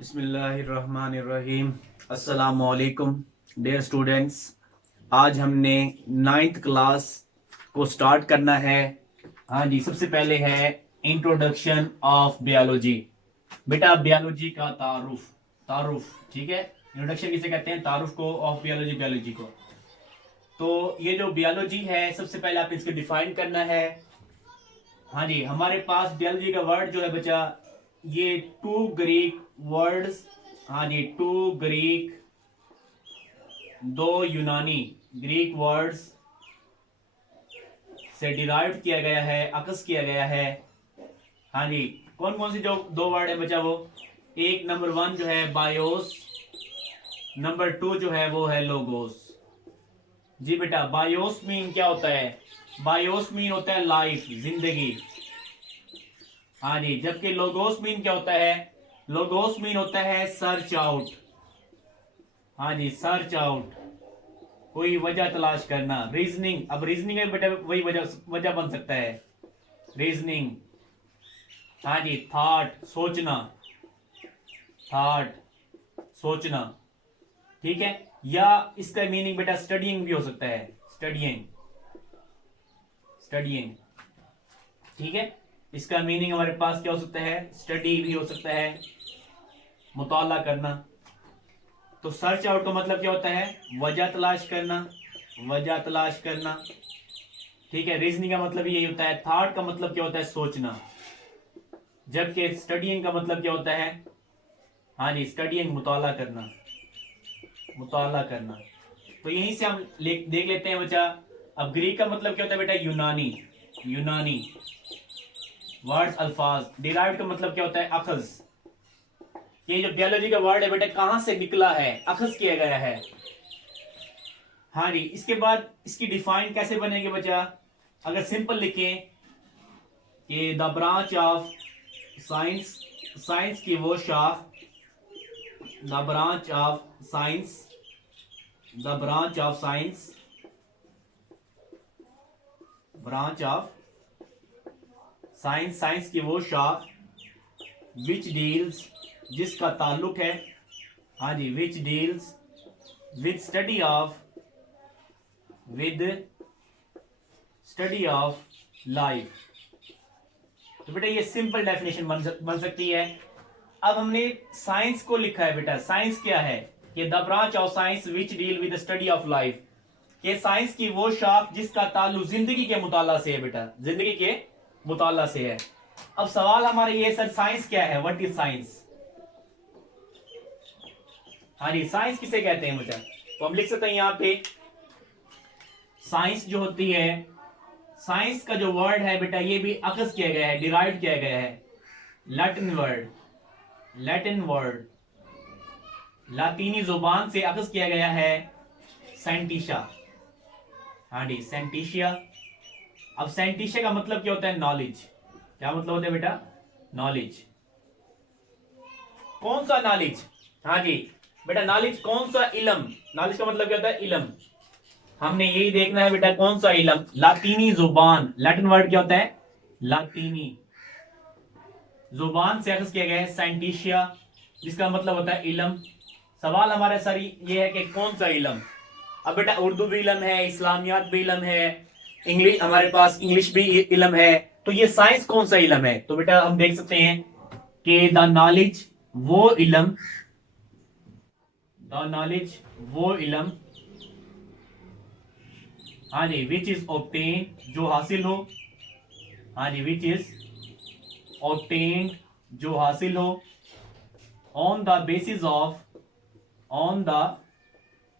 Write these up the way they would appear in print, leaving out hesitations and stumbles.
बिस्मिल्लाहिर्रहमानिर्रहीम। अस्सलामुअलैकुम dear students. आज हमने 9th क्लास को स्टार्ट करना है। हाँ जी, सबसे पहले है इंट्रोडक्शन ऑफ बायोलॉजी। बेटा बायोलॉजी का तारुफ ठीक है। इंट्रोडक्शन किसे कहते हैं? तारुफ को ऑफ बायोलॉजी को। तो ये जो बायोलॉजी है सबसे पहले आप इसको डिफाइन करना है। हाँ जी, हमारे पास बायोलॉजी का वर्ड जो है बच्चा, ये टू ग्रीक वर्ड्स, हाँ जी, टू ग्रीक, दो यूनानी ग्रीक वर्ड्स से डिराइव किया गया है, अकस किया गया है। हाँ जी, कौन कौन सी जो दो वर्ड है बच्चा? वो एक नंबर 1 जो है बायोस, नंबर 2 जो है वो है लोगोस। जी बेटा, बायोस मीन क्या होता है? बायोस मीन होता है लाइफ, जिंदगी। हाँ जी, जबकि लोगोस मीन क्या होता है? लोगोस मीन होता है सर्च आउट। हाँ जी, सर्च आउट, कोई वजह तलाश करना। रीजनिंग, अब रीजनिंग में बेटा वही वजह बन सकता है, रीजनिंग। हाँ जी, थॉट, सोचना, थॉट, सोचना, ठीक है। या इसका मीनिंग बेटा स्टडीइंग भी हो सकता है, स्टडीइंग, स्टडीइंग, ठीक है। इसका मीनिंग हमारे पास क्या हो सकता है? स्टडी भी हो सकता है, मुताला करना। तो सर्च आउट का मतलब क्या होता है? वजह तलाश करना, वजह तलाश करना, ठीक है। रीजनिंग का मतलब यही होता है। थॉट का मतलब क्या होता है? सोचना। जबकि स्टडीइंग का मतलब क्या होता है? हाँ जी, स्टडीइंग, मुताला करना, मुताला करना। तो यहीं से हम देख लेते हैं बच्चा। अब ग्रीक का मतलब क्या होता है बेटा? यूनानी, यूनानी वर्ड्स, अल्फाज। डिराइव्ड का मतलब क्या होता है? अखज। ये जो बायोलॉजी का वर्ड है बेटा कहां से निकला है? अखज किया गया है। हाँ जी, इसके बाद इसकी डिफाइन कैसे बनेगी बच्चा? अगर सिंपल लिखें कि the branch of science, science की वो शाख, the branch of science, the branch of science, branch of science, science की वो शाख, विच डील्स, जिसका ताल्लुक है, हाँ जी, which deals with study of, with study of life. तो बेटा ये सिंपल डेफिनेशन बन सकती है। अब हमने साइंस को लिखा है बेटा। साइंस क्या है? कि the branch of science which deal with study of life. कि साइंस की वो शाख जिसका ताल्लुक जिंदगी के मुताला से है बेटा, जिंदगी के मुताला से है। अब सवाल हमारा ये, सर साइंस क्या है? What is science? हाँ जी, साइंस किसे कहते हैं बेटा? तो हम लिख सकते हैं यहां पे, साइंस जो होती है, साइंस का जो वर्ड है बेटा ये भी अखज किया गया है, डिराइव किया गया है। लैटिन वर्ड, लैटिन वर्ड, लातीनी जुबान से अखज किया गया है, सेंटिशा। हाँ जी, सेंटिशिया। अब सेंटिशिया का मतलब क्या होता है? नॉलेज। क्या मतलब होता है बेटा? नॉलेज। कौन सा नॉलेज? हाँ जी बेटा, नॉलेज कौन सा? इलम। नॉलेज का मतलब क्या होता है? इलम। हमने यही देखना है बेटा, कौन सा इलम? लातीनी जुबान। लैटिन वर्ड क्या होता है? लातीनी जुबान से अखज किया गया है, साइंटिशिया, जिसका मतलब होता है इलम। सवाल हमारा सर ये है कि कौन सा इलम? अब बेटा उर्दू भी इलम है, इस्लामियात भी इलम है, इंग्लिश, हमारे पास इंग्लिश भी इलम है। तो ये साइंस कौन सा इलम है? तो बेटा हम देख सकते हैं कि द नॉलेज वो इलम, द नॉलेज वो इलम, हाँ जी, विच इज ऑब्टेन, जो हासिल हो, हाँ जी, विच इज ऑब्टेन, जो हासिल हो, on the basis of, on the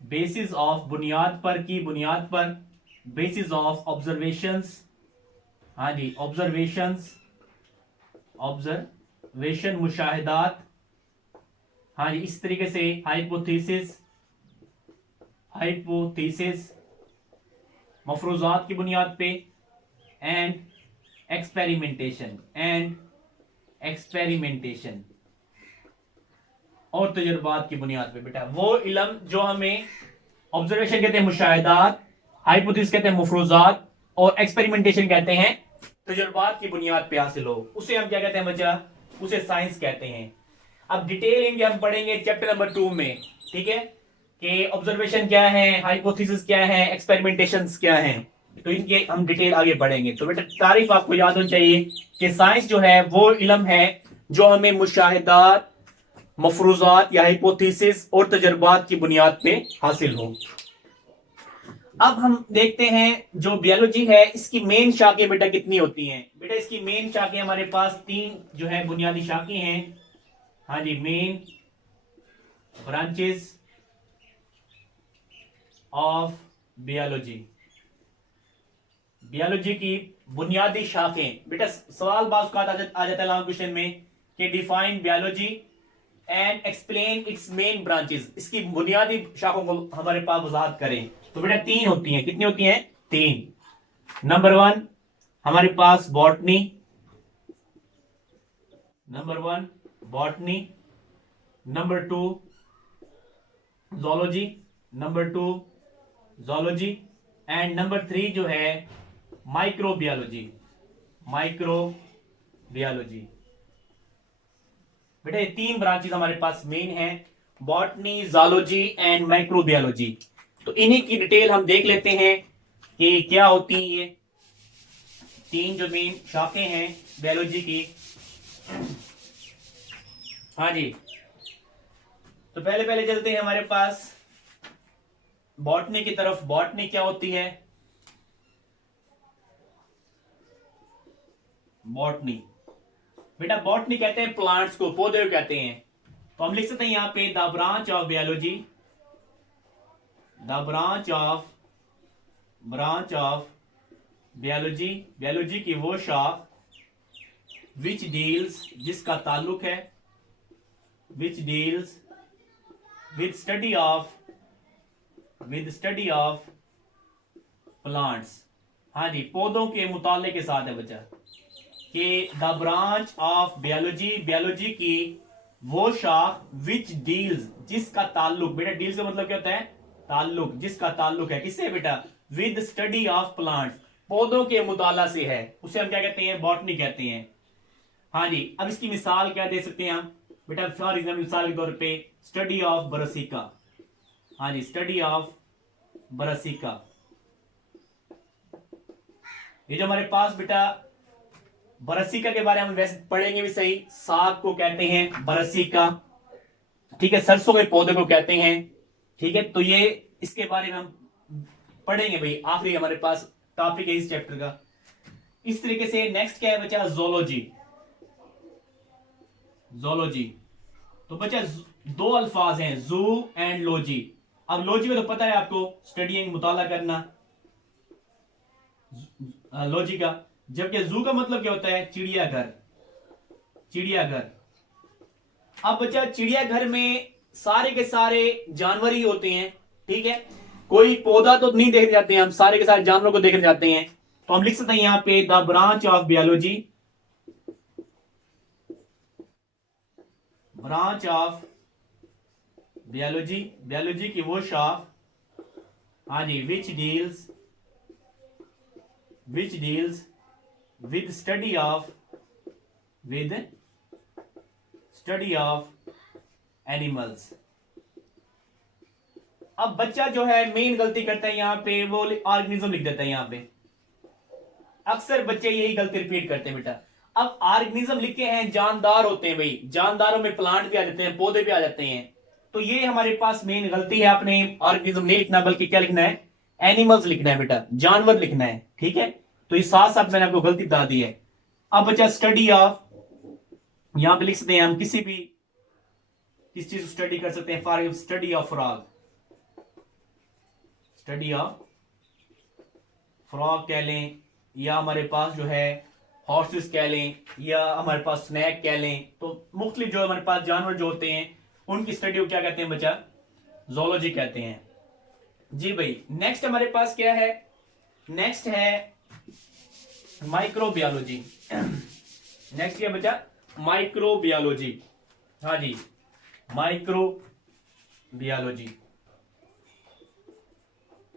basis of, बुनियाद पर, की बुनियाद पर, बेसिस ऑफ ऑब्जर्वेशंस, हाँ जी, ऑब्जर्वेशंस, ऑब्जर्वेशन, मुशाहिदात, हाँ जी, इस तरीके से हाइपोथेसिस, हाइपोथेसिस, मफरूजात की बुनियाद पे, एंड एक्सपेरिमेंटेशन, एंड एक्सपेरिमेंटेशन, और तजुर्बात की बुनियाद पे बेटा वो इलम जो हमें ऑब्जर्वेशन कहते हैं, मुशाहिदात, हाइपोथेसिस कहते हैं, मफरूजात, और एक्सपेरिमेंटेशन कहते हैं तजुर्बात की बुनियाद पे हासिल हो, उसे हम क्या कहते हैं बच्चा? उसे साइंस कहते हैं। अब डिटेलिंग हम पढ़ेंगे चैप्टर नंबर 2 में, ठीक है, कि ऑब्जर्वेशन क्या है, हाइपोथेसिस क्या है, एक्सपेरिमेंटेशंस क्या है, तो इनके हम डिटेल आगे पढ़ेंगे। तो बेटा तारीफ आपको याद होनी चाहिए कि साइंस जो है वो इल्म है जो हमें मुशाहिदात, मफरूजात या हाइपोथेसिस और तजर्बात की बुनियाद पे हासिल हो। अब हम देखते हैं जो बायोलॉजी है इसकी मेन शाखें बेटा कितनी होती हैं। बेटा इसकी मेन शाखें हमारे पास 3 जो है बुनियादी शाखें हैं। हाँ जी, main branches of biology, biology की बुनियादी शाखें। बेटा सवाल बात आ जाता है लॉन्ग क्वेश्चन में कि define biology and explain it's main branches, इसकी बुनियादी शाखों को हमारे पास वजाहत करें। तो बेटा 3 होती हैं। कितनी होती हैं? 3। नंबर 1 हमारे पास botany, number 1 botany, number 2 zoology, number 2 zoology and number 3 जो है माइक्रोबियोलॉजी, माइक्रोबियोलॉजी। बेटा ये 3 ब्रांचेस हमारे पास मेन है, बॉटनी, zoology एंड माइक्रोबियोलॉजी। तो इन्हीं की डिटेल हम देख लेते हैं कि क्या होती है ये 3 जो मेन शाखें हैं बायोलॉजी की। हाँ जी, तो पहले पहले चलते हैं हमारे पास बॉटनी की तरफ। बॉटनी क्या होती है? बॉटनी बेटा, बॉटनी कहते हैं प्लांट्स को, पौधे को कहते हैं। तो हम लिख सकते हैं यहां पे the branch of biology, the branch of biology, biology की वो शाख विच डील्स, जिसका ताल्लुक है, विच deals with study of plants. हाँ जी, पौधों के मुताले के साथ है बच्चा कि the branch of biology, biology की वो शाख विच डील्स, जिसका ताल्लुक। बेटा डील्स का मतलब क्या होता है? ताल्लुक, जिसका ताल्लुक है किससे बेटा? विद स्टडी ऑफ प्लांट्स, पौधों के मुताला से है, उसे हम क्या कहते हैं? बॉटनी कहते हैं। हाँ जी, अब इसकी मिसाल क्या दे सकते हैं हम बेटा? फॉर एग्जाम्पल मिसाल के तौर पे स्टडी ऑफ ब्रासिका। हाँ जी, स्टडी ऑफ ब्रासिका। ये जो हमारे पास बेटा ब्रासिका के बारे में हम वैसे पढ़ेंगे भी सही, साग को कहते हैं ब्रासिका, ठीक है, सरसों के पौधे को कहते हैं, ठीक है। तो ये इसके बारे में हम पढ़ेंगे भाई, आखिरी हमारे पास टॉपिक है इस चैप्टर का। इस तरीके से नेक्स्ट क्या है बच्चा? Zoology, zoology. तो बच्चा 2 अल्फाज हैं, जू एंड लॉजी। अब लॉजी का तो पता है आपको, स्टडीइंग, मुताला करना, लॉजी का। जबकि जू का मतलब क्या होता है? चिड़ियाघर, चिड़ियाघर। अब बच्चा चिड़ियाघर में सारे के सारे जानवर ही होते हैं, ठीक है, कोई पौधा तो नहीं देखने जाते हैं हम, सारे के सारे जानवरों को देखने जाते हैं। तो हम लिख सकते हैं यहां पे the branch of biology, branch of biology, biology की वो शाख, हाँ जी, which deals with study of animals. अब बच्चा जो है मेन गलती करता है यहां पे, वो ऑर्गेनिज्म लिख देता है यहां पे। अक्सर बच्चे यही गलती रिपीट करते हैं बेटा। अब ऑर्गेनिज्म लिखे हैं, जानदार होते हैं भाई, जानदारों में प्लांट भी आ जाते हैं, पौधे भी आ जाते हैं। तो ये हमारे पास मेन गलती है, आपने ऑर्गेनिज्म नहीं लिखना बल्कि क्या लिखना है? एनिमल्स लिखना है बेटा, जानवर लिखना है, ठीक है। तो इस साथ साथ मैंने आपको गलती बता दी है। अब बच्चा स्टडी ऑफ, यहां पे लिख सकते हैं हम किसी चीज को स्टडी कर सकते हैं। For study of frog, study of frog कह लें, या हमारे पास जो है हॉर्सेस कह लें, या हमारे पास स्नैक कह लें। तो मुख्तलिफ जो हमारे पास जानवर जो होते हैं उनकी स्टडी को क्या कहते हैं बच्चा? जोलॉजी कहते हैं। जी भाई, नेक्स्ट हमारे पास क्या है? नेक्स्ट है माइक्रोबियोलॉजी। नेक्स्ट क्या बच्चा? माइक्रोबियोलॉजी। हाँ जी, माइक्रोबियोलॉजी।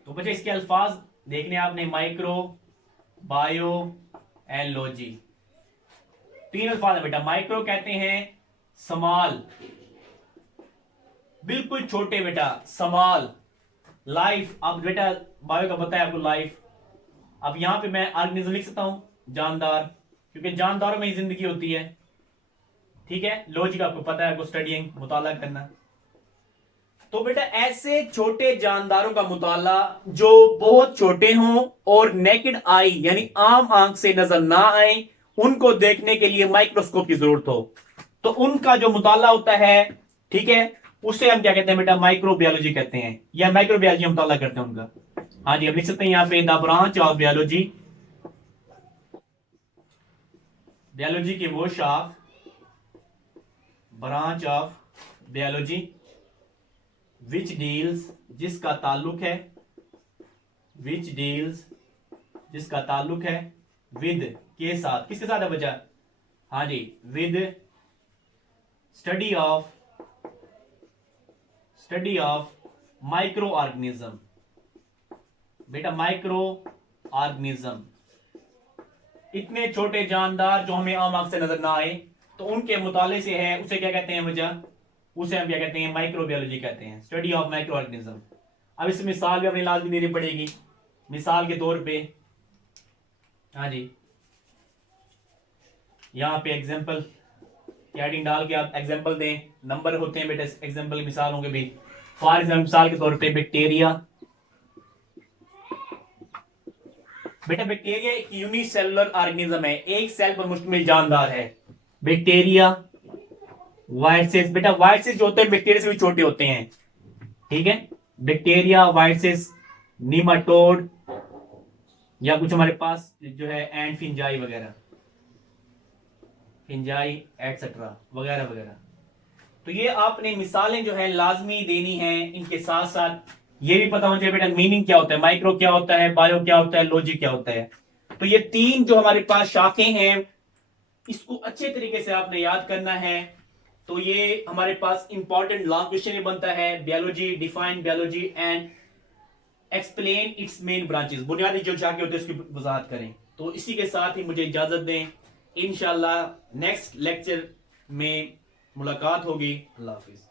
तो बच्चा इसके अल्फाज देखने आपने, माइक्रो, बायो एंड लॉजी। 3 अल्फाज है बेटा। माइक्रो कहते हैं स्मॉल, बिल्कुल छोटे बेटा, स्मॉल। लाइफ, अब बेटा बायो का पता है आपको लाइफ। अब यहां पे मैं ऑर्गेनिज्म लिख सकता हूं, जानदार, क्योंकि जानदारों में ही जिंदगी होती है। ठीक है, लॉजिक आपको पता है, आपको स्टडीइंग, मुताला करना। तो बेटा ऐसे छोटे जानदारों का मुताला जो बहुत छोटे हों और नेकेड आई यानी आम आंख से नजर ना आए, उनको देखने के लिए माइक्रोस्कोप की जरूरत हो, तो उनका जो मुताला होता है, ठीक है, उसे हम क्या कहते हैं बेटा, माइक्रोबायोलॉजी कहते हैं, या माइक्रोबायोलॉजी हम मुताला करते हैं उनका। हाँ जी, अब लिख सकते हैं यहां पे the branch of biology, biology की वो शाख, branch of biology which deals, जिसका ताल्लुक है, विच डील्स, जिसका ताल्लुक है, विद, के साथ, किसके साथ है बच्चा, हाँ जी, with study of micro organism. बेटा माइक्रो ऑर्गेनिज्म, इतने छोटे जानदार जो हमें आम आंख से नजर ना आए, तो उनके मुताले से है, उसे क्या कहते हैं बच्चा, उसे हम क्या कहते हैं, माइक्रोबायोलॉजी कहते हैं, स्टडी ऑफ माइक्रो ऑर्गेनिज्म। अब इस मिसाल भी अपनी लाजमी देनी पड़ेगी। मिसाल के तौर पे, हाँ जी, यहाँ पे एग्जाम्पल हेडिंग डाल के आप एग्जाम्पल दें, नंबर होते हैं बेटा एग्जाम्पल की मिसाल होंगे भी। फॉर एग्जाम्पल मिसाल के तौर पे बैक्टीरिया, बेटा बैक्टीरिया एक यूनिसेलुलर ऑर्गेनिज्म है, एक सेल पर मुश्तमिल जानदार है। बैक्टीरिया, वायरसेस, बेटा वायरसेस जो होते हैं बैक्टीरिया से भी छोटे होते हैं, ठीक है, बैक्टीरिया, वायरसेस, नीमाटोड, या कुछ हमारे पास जो है एंड फिंजाई वगैरह, फिंजाई एटसेट्रा वगैरह वगैरह। तो ये आपने मिसालें जो है लाजमी देनी है, इनके साथ साथ ये भी पता होना चाहिए बेटा मीनिंग क्या होता है, माइक्रो क्या होता है, बायो क्या होता है, लॉजिक क्या होता है। तो ये तीन जो हमारे पास शाखें हैं, इसको अच्छे तरीके से आपने याद करना है। तो ये हमारे पास इंपॉर्टेंट लॉन्ग क्वेश्चन बनता है, biology, define biology and explain it's main branches, बुनियादी जो शाखें होते हैं उसकी वजाहत करें। तो इसी के साथ ही मुझे इजाजत दें, इंशाल्लाह नेक्स्ट लेक्चर में मुलाकात होगी। अल्लाह हाफिज।